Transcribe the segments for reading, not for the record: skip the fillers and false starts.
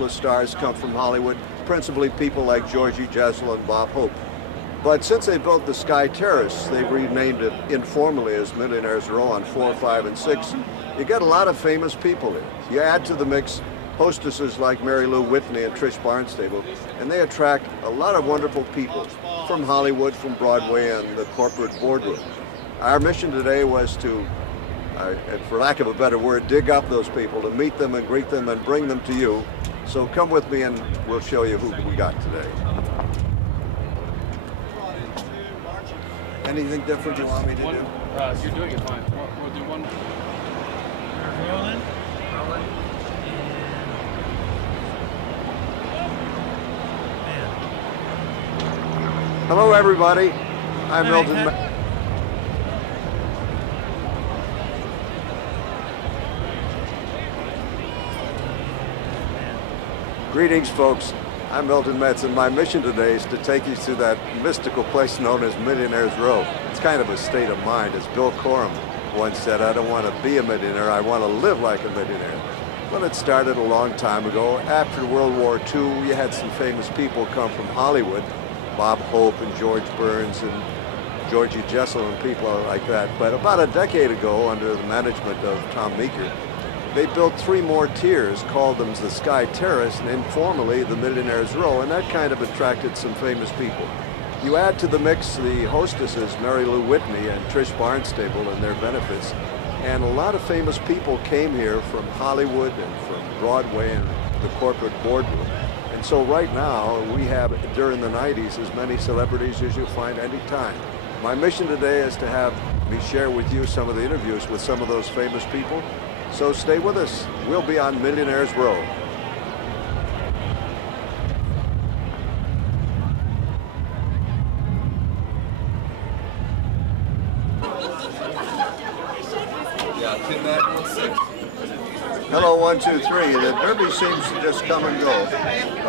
couple of stars come from Hollywood, principally people like Georgie Jessel and Bob Hope. But since they built the Sky Terrace, they renamed it informally as Millionaires Row on 4, 5, and 6. You get a lot of famous people here. You add to the mix hostesses like Mary Lou Whitney and Trish Barnstable, and they attract a lot of wonderful people from Hollywood, from Broadway, and the corporate boardroom. Our mission today was to, and for lack of a better word, dig up those people, to meet them and greet them and bring them to you. So come with me and we'll show you who we got today. Anything different you want me to do? You're doing it fine. We'll do one. Rolling. Hello, everybody. I'm Milton. Greetings, folks. I'm Milton Metz, and my mission today is to take you to that mystical place known as Millionaires Row. It's kind of a state of mind. As Bill Coram once said, I don't want to be a millionaire, I want to live like a millionaire. Well, it started a long time ago. After World War II, you had some famous people come from Hollywood, Bob Hope and George Burns and Georgie Jessel and people like that. But about a decade ago, under the management of Tom Meeker, they built 3 more tiers, called them the Sky Terrace, and informally the Millionaires Row, and that kind of attracted some famous people. You add to the mix the hostesses, Mary Lou Whitney and Trish Barnstable, and their benefits, and a lot of famous people came here from Hollywood and from Broadway and the corporate boardroom. And so right now, we have, during the 90s, as many celebrities as you'll find any time. My mission today is to have me share with you some of the interviews with some of those famous people. So stay with us. We'll be on Millionaires Row. Hello, 1, 2, 3. The Derby seems to just come and go.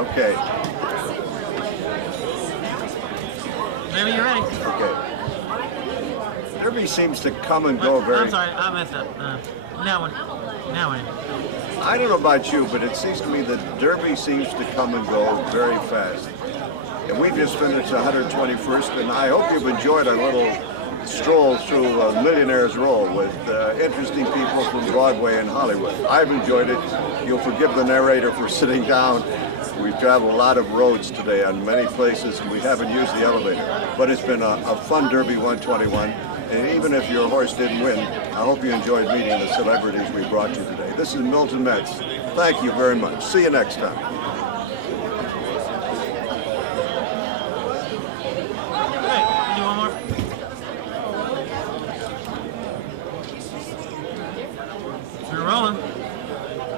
Okay. Whenever you're ready. Okay. Derby seems to come and go very... I'm sorry, I messed up. Now when? I don't know about you, but it seems to me that Derby seems to come and go very fast. And we've just finished the 121st, and I hope you've enjoyed our little stroll through Millionaires Row with interesting people from Broadway and Hollywood. I've enjoyed it. You'll forgive the narrator for sitting down. We've traveled a lot of roads today on many places, and we haven't used the elevator. But it's been a fun Derby 121. And even if your horse didn't win, I hope you enjoyed meeting the celebrities we brought you today. This is Milton Metz. Thank you very much. See you next time. Okay, do one more. We're rolling.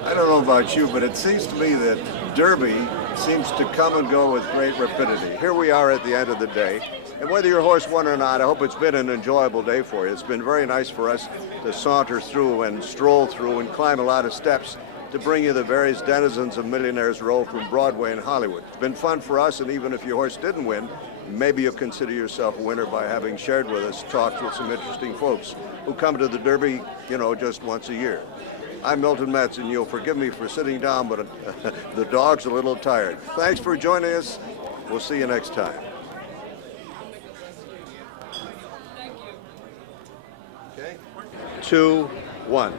I don't know about you, but it seems to me that Derby seems to come and go with great rapidity. Here we are at the end of the day. And whether your horse won or not, I hope it's been an enjoyable day for you. It's been very nice for us to saunter through and stroll through and climb a lot of steps to bring you the various denizens of Millionaires Row from Broadway and Hollywood. It's been fun for us, and even if your horse didn't win, maybe you'll consider yourself a winner by having shared with us, talked with some interesting folks who come to the Derby, just once a year. I'm Milton Metz, and you'll forgive me for sitting down, but the dog's a little tired. Thanks for joining us. We'll see you next time. 2, 1.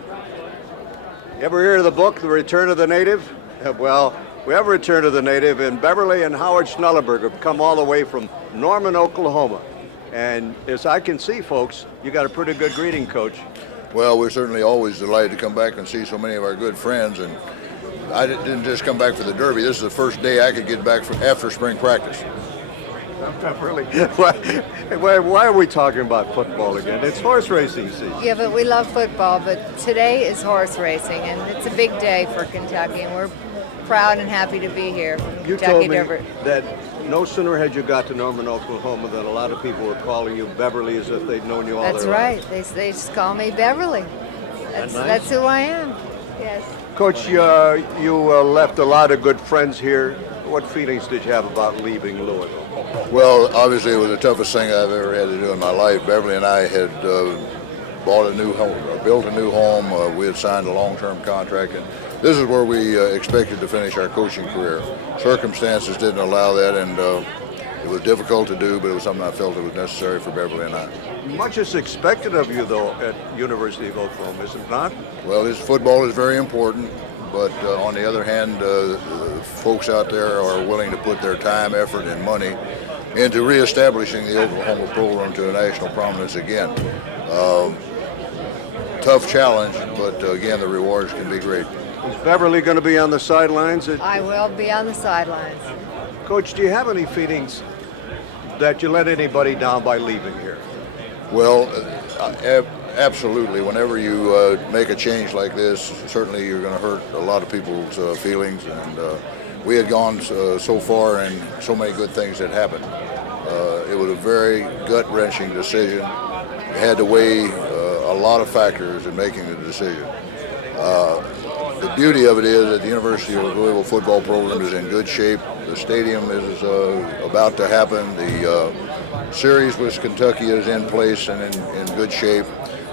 You ever hear of the book, The Return of the Native? Well, we have a Return of the Native, and Beverly and Howard Schnellenberger have come all the way from Norman, Oklahoma. And as I can see, folks, you got a pretty good greeting, Coach. Well, we're certainly always delighted to come back and see so many of our good friends. And I didn't just come back for the Derby. This is the first day I could get back after spring practice. Really? Why are we talking about football again? It's horse racing season. Yeah, but we love football, but today is horse racing, and it's a big day for Kentucky, and we're proud and happy to be here from You Kentucky told me Derby. that no sooner had you got to Norman, Oklahoma, than a lot of people were calling you Beverly as if they'd known you all That's their right. They just call me Beverly. That's who I am. Yes. Coach, you left a lot of good friends here. What feelings did you have about leaving Louisville? Well, obviously it was the toughest thing I've ever had to do in my life. Beverly and I had bought a new home, built a new home. We had signed a long-term contract, and this is where we expected to finish our coaching career. Circumstances didn't allow that, and it was difficult to do, but it was something I felt it was necessary for Beverly and I. Much is expected of you, though, at University of Louisville, is it not? Well, football is very important, but on the other hand, folks out there are willing to put their time, effort, and money into reestablishing the Oklahoma program to a national prominence again. Tough challenge, but again, the rewards can be great. Is Beverly going to be on the sidelines? I will be on the sidelines. Coach, do you have any feelings that you let anybody down by leaving here? Well, absolutely. Whenever you make a change like this, certainly you're going to hurt a lot of people's feelings, and we had gone so far and so many good things had happened. It was a very gut-wrenching decision. We had to weigh a lot of factors in making the decision. The beauty of it is that the University of Louisville football program is in good shape. The stadium is about to happen. The series with Kentucky is in place and in good shape.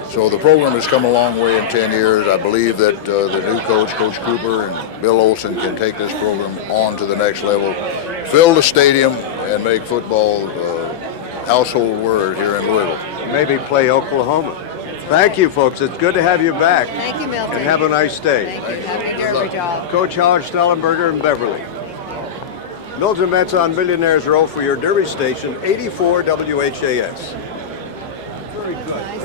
So the program has come a long way in 10 years. I believe that the new coach, Coach Cooper and Bill Olson, can take this program on to the next level, fill the stadium, and make football a household word here in Louisville. Maybe play Oklahoma. Thank you, folks. It's good to have you back. Thank you, Milton. And have a nice day. Thank you. Happy Derby job. Coach Howard Schnellenberger in Beverly. Milton Metz on Millionaires Row for your Derby station, 84 WHAS. Very good. Nice.